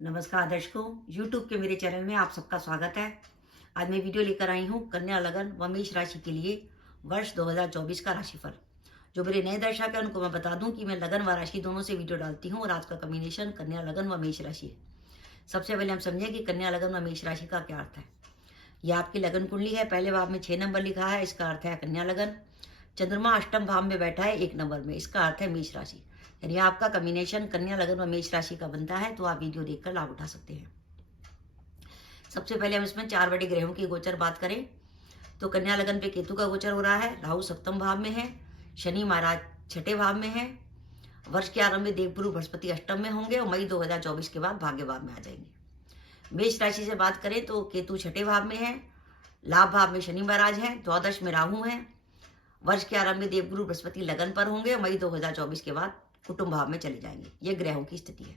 नमस्कार दर्शकों, YouTube के मेरे चैनल में आप सबका स्वागत है। आज मैं वीडियो लेकर आई हूँ कन्या लगन व मेष राशि के लिए वर्ष 2024 का राशिफल। जो मेरे नए दर्शक हैं उनको मैं बता दूं कि मैं लगन व राशि दोनों से वीडियो डालती हूँ और आज का कॉम्बिनेशन कन्या लगन व मेष राशि है। सबसे पहले हम समझें कि कन्या लगन व मेष राशि का क्या अर्थ है। यह आपकी लगन कुंडली है। पहले भाव में 6 नंबर लिखा है, इसका अर्थ है कन्या लगन। चंद्रमा अष्टम भाव में बैठा है 1 नंबर में, इसका अर्थ है मेष राशि। यानी आपका कॉम्बिनेशन कन्या लगन व मेष राशि का बनता है, तो आप वीडियो देखकर लाभ उठा सकते हैं। सबसे पहले हम इसमें 4 बड़े ग्रहों की गोचर बात करें तो कन्या लगन पे केतु का गोचर हो रहा है। राहु सप्तम भाव में है, शनि महाराज छठे भाव में है। वर्ष के आरंभ में देवगुरु बृहस्पति अष्टम में होंगे और मई 2024 के बाद भाग्य भाव में आ जाएंगे। मेष राशि से बात करें तो केतु छठे भाव में है, लाभ भाव में शनि महाराज है, द्वादश में राहु है। वर्ष के आरंभ में देवगुरु बृहस्पति लगन पर होंगे और मई 2024 के बाद कुटुंब भाव में चले जाएंगे। ये ग्रहों की स्थिति है।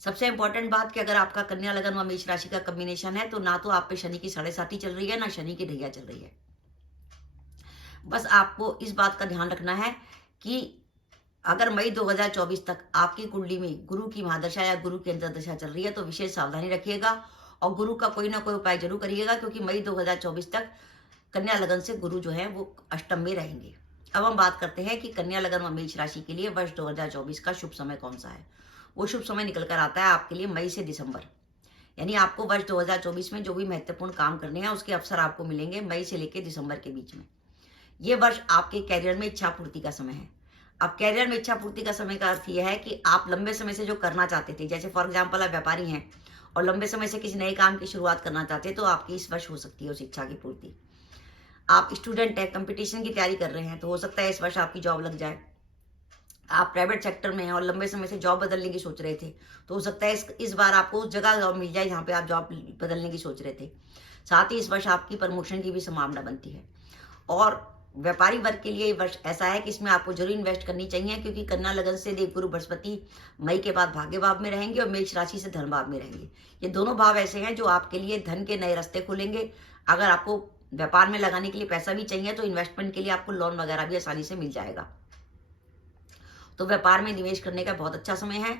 सबसे इंपॉर्टेंट बात कि अगर आपका कन्या लगन व मेष राशि का कॉम्बिनेशन है तो ना तो आप पे शनि की 7.5 चल रही है, ना शनि की ढैया चल रही है। बस आपको इस बात का ध्यान रखना है कि अगर मई 2024 तक आपकी कुंडली में गुरु की महादशा या गुरु की अंतर्दशा चल रही है तो विशेष सावधानी रखिएगा और गुरु का कोई ना कोई उपाय जरूर करिएगा, क्योंकि मई 2024 तक कन्या लगन से गुरु जो है वो अष्टम में रहेंगे। अब हम बात करते हैं कि कन्या लगन व मेष राशि के लिए वर्ष 2024 का शुभ समय कौन सा है। वो शुभ समय निकल कर आता है आपके लिए मई से दिसंबर। यानी आपको वर्ष 2024 में जो भी महत्वपूर्ण काम करने हैं उसके अवसर आपको मिलेंगे मई से लेकर दिसंबर के बीच में। ये वर्ष आपके कैरियर में इच्छा पूर्ति का समय है। अब कैरियर में इच्छा पूर्ति का समय का अर्थ यह है कि आप लंबे समय से जो करना चाहते थे, जैसे फॉर एग्जाम्पल आप व्यापारी हैं और लंबे समय से किसी नए काम की शुरुआत करना चाहते हैं, तो आपकी इस वर्ष हो सकती है उस इच्छा की पूर्ति। आप स्टूडेंट हैं, कंपटीशन की तैयारी कर रहे हैं, तो हो सकता है इस वर्ष आपकी जॉब लग जाए। आप प्राइवेट सेक्टर में हैं और लंबे समय से जॉब बदलने की सोच रहे थे, तो हो सकता है इस बार आपको उस जगह जॉब मिल जाए जहाँ पे आप जॉब बदलने की सोच रहे थे। साथ ही इस वर्ष आपकी प्रमोशन की भी संभावना बनती है। और व्यापारी वर्ग के लिए वर्ष ऐसा है कि इसमें आपको जरूर इन्वेस्ट करनी चाहिए, क्योंकि कन्या लगन से देवगुरु बृहस्पति मई के बाद भाग्य भाव में रहेंगे और मेष राशि से धन भाव में रहेंगे। ये दोनों भाव ऐसे हैं जो आपके लिए धन के नए रास्ते खोलेंगे। अगर आपको व्यापार में लगाने के लिए पैसा भी चाहिए तो इन्वेस्टमेंट के लिए आपको लोन वगैरह भी आसानी से मिल जाएगा। तो व्यापार में निवेश करने का बहुत अच्छा समय है।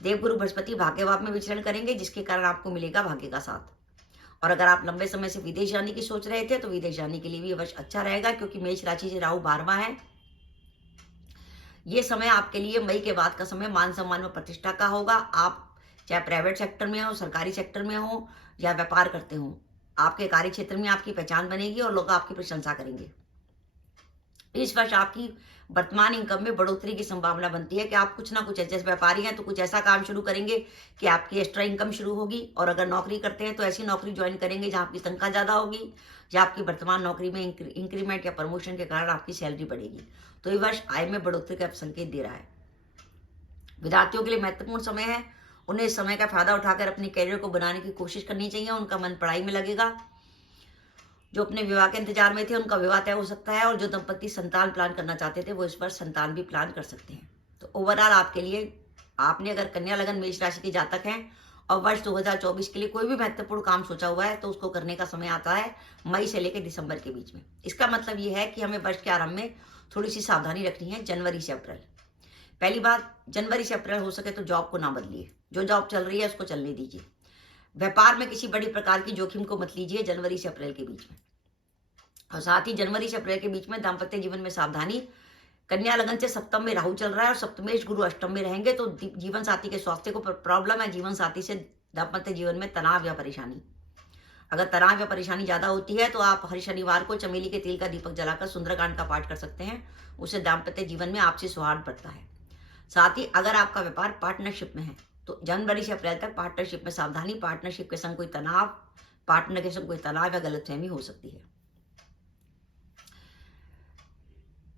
देवगुरु बृहस्पति भाग्य भाव में विचरण करेंगे, जिसके कारण आपको मिलेगा भाग्य का साथ। और अगर आप लंबे समय से विदेश जाने की सोच रहे थे तो विदेश जाने के लिए भी वर्ष अच्छा रहेगा, क्योंकि मेष राशि से राहु 12वां है। ये समय आपके लिए मई के बाद का समय मान सम्मान व प्रतिष्ठा का होगा। आप चाहे प्राइवेट सेक्टर में हो, सरकारी सेक्टर में हो या व्यापार करते हो, आपके कार्य क्षेत्र में आपकी पहचान बनेगी और लोग आपकी प्रशंसा करेंगे। इस वर्ष आपकी वर्तमान इनकम में बढ़ोतरी की संभावना बनती है कि आप कुछ ना कुछ, जैसे व्यापारी हैं तो कुछ ऐसा काम शुरू करेंगे कि आपकी एक्स्ट्रा इनकम शुरू होगी। और अगर नौकरी करते हैं तो ऐसी नौकरी ज्वाइन करेंगे जहां आपकी तनख्वाह ज्यादा होगी, या आपकी वर्तमान नौकरी में इंक्रीमेंट या प्रमोशन के कारण आपकी सैलरी बढ़ेगी। तो ये वर्ष आय में बढ़ोतरी का संकेत दे रहा है। विद्यार्थियों के लिए महत्वपूर्ण समय है। उन्हें इस समय का फायदा उठाकर अपने कैरियर को बनाने की कोशिश करनी चाहिए। उनका मन पढ़ाई में लगेगा। जो अपने विवाह के इंतजार में थे उनका विवाह तय हो सकता है, और जो दंपति संतान प्लान करना चाहते थे वो इस वर्ष संतान भी प्लान कर सकते हैं। तो ओवरऑल आपके लिए, आपने अगर कन्या लगन मेष राशि के जातक हैं और वर्ष 2024 के लिए कोई भी महत्वपूर्ण काम सोचा हुआ है तो उसको करने का समय आता है मई से लेकर दिसंबर के बीच में। इसका मतलब ये है कि हमें वर्ष के आरंभ में थोड़ी सी सावधानी रखनी है। जनवरी से अप्रैल, पहली बात, जनवरी से अप्रैल हो सके तो जॉब को ना बदलिए। जो जॉब चल रही है उसको चलने दीजिए। व्यापार में किसी बड़ी प्रकार की जोखिम को मत लीजिए जनवरी से अप्रैल के बीच में। और साथ ही जनवरी से अप्रैल के बीच में दाम्पत्य जीवन में सावधानी। कन्या लगन से सप्तम में राहु चल रहा है और सप्तमेश गुरु अष्टम में रहेंगे, तो जीवन साथी के स्वास्थ्य को प्रॉब्लम है। जीवन साथी से दाम्पत्य जीवन में तनाव या परेशानी, अगर तनाव या परेशानी ज्यादा होती है तो आप हर शनिवार को चमेली के तेल का दीपक जलाकर सुंदरकांड का पाठ कर सकते हैं। उससे दाम्पत्य जीवन में आपसी सौहार्द बढ़ता है। साथ ही अगर आपका व्यापार पार्टनरशिप में है तो जनवरी से अप्रैल तक पार्टनरशिप में सावधानी। पार्टनरशिप के संग कोई तनाव, पार्टनर के संग कोई तनाव या गलतफहमी हो सकती है।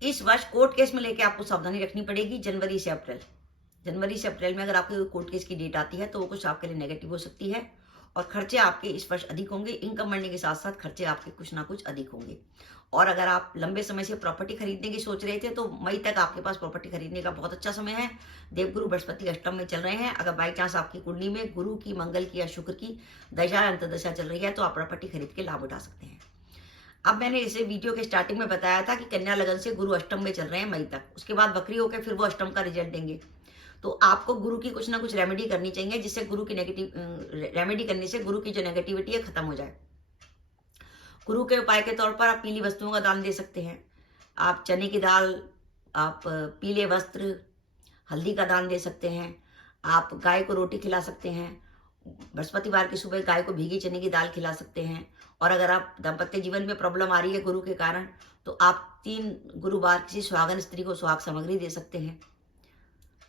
इस वर्ष कोर्ट केस में लेके आपको सावधानी रखनी पड़ेगी जनवरी से अप्रैल। जनवरी से अप्रैल में अगर आपके कोर्ट केस की डेट आती है तो वो कुछ आपके लिए नेगेटिव हो सकती है और खर्चे आपके इस वर्ष अधिक होंगे। इनकम बढ़ने के साथ साथ खर्चे आपके कुछ ना कुछ अधिक होंगे। और अगर आप लंबे समय से प्रॉपर्टी खरीदने की सोच रहे थे तो मई तक आपके पास प्रॉपर्टी खरीदने का बहुत अच्छा समय है। देवगुरु बृहस्पति अष्टम में चल रहे हैं। अगर बाई चांस आपकी कुंडली में गुरु की, मंगल की या शुक्र की दशा या अंतर्दशा चल रही है तो आप प्रॉपर्टी खरीद के लाभ उठा सकते हैं। अब मैंने इसे वीडियो के स्टार्टिंग में बताया था कि कन्या लगन से गुरु अष्टम में चल रहे हैं मई तक, उसके बाद वक्री होकर फिर वो अष्टम का रिजल्ट देंगे। तो आपको गुरु की कुछ ना कुछ रेमेडी करनी चाहिए, जिससे गुरु की रेमेडी करने से गुरु की जो नेगेटिविटी है खत्म हो जाए। गुरु के उपाय के तौर पर आप पीली वस्तुओं का दान दे सकते हैं। आप चने की दाल, आप पीले वस्त्र, हल्दी का दान दे सकते हैं। आप गाय को रोटी खिला सकते हैं। बृहस्पतिवार की सुबह गाय को भीगी चने की दाल खिला सकते हैं। और अगर आप दाम्पत्य जीवन में प्रॉब्लम आ रही है गुरु के कारण, तो आप 3 गुरुवार किसी सुहागन स्त्री को सुहाग सामग्री दे सकते हैं।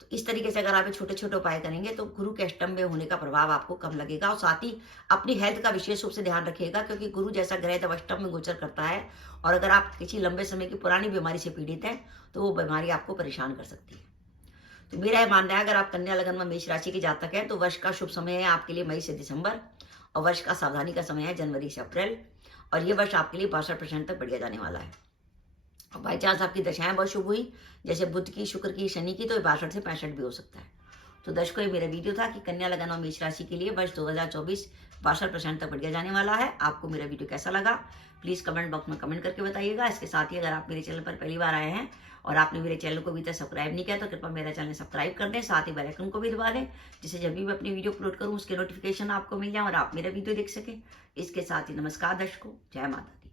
तो इस तरीके से अगर आप ये छोटे-छोटे उपाय करेंगे तो गुरु के अष्टम में होने का प्रभाव आपको कम लगेगा। और साथ ही अपनी हेल्थ का विशेष रूप से ध्यान रखिएगा, क्योंकि गुरु जैसा ग्रह जब अष्टम में गोचर करता है और अगर आप किसी लंबे समय की पुरानी बीमारी से पीड़ित हैं, तो वो बीमारी आपको परेशान कर सकती है। तो मेरा यह मानना है, अगर आप कन्या लगन में मेष राशि के जातक हैं, तो वर्ष का शुभ समय है आपके लिए मई से दिसंबर, और वर्ष का सावधानी का समय है जनवरी से अप्रैल। और ये वर्ष आपके लिए 62% तक बढ़िया जाने वाला है। और बाई चांस आपकी दशाएं बहुत शुभ हुई, जैसे बुध की, शुक्र की, शनि की, तो 62 से 65 भी हो सकता है। तो दर्शकों, ये मेरा वीडियो था कि कन्या लगन और मेष राशि के लिए वर्ष 2024 62% तक बढ़िया जाने वाला है। आपको मेरा वीडियो कैसा लगा, प्लीज कमेंट बॉक्स में कमेंट करके बताइएगा। इसके साथ ही अगर आप मेरे चैनल पर पहली बार आए हैं और आपने मेरे चैनल को अभी तक सब्सक्राइब नहीं किया, तो कृपया मेरा चैनल सब्सक्राइब कर दें, साथ ही बेल आइकन को भी दबा दें, जिससे जब भी मैं अपनी वीडियो अपलोड करूं उसके नोटिफिकेशन आपको मिल जाए और आप मेरा वीडियो देख सकें। इसके साथ ही नमस्कार दर्शकों, जय माता दी।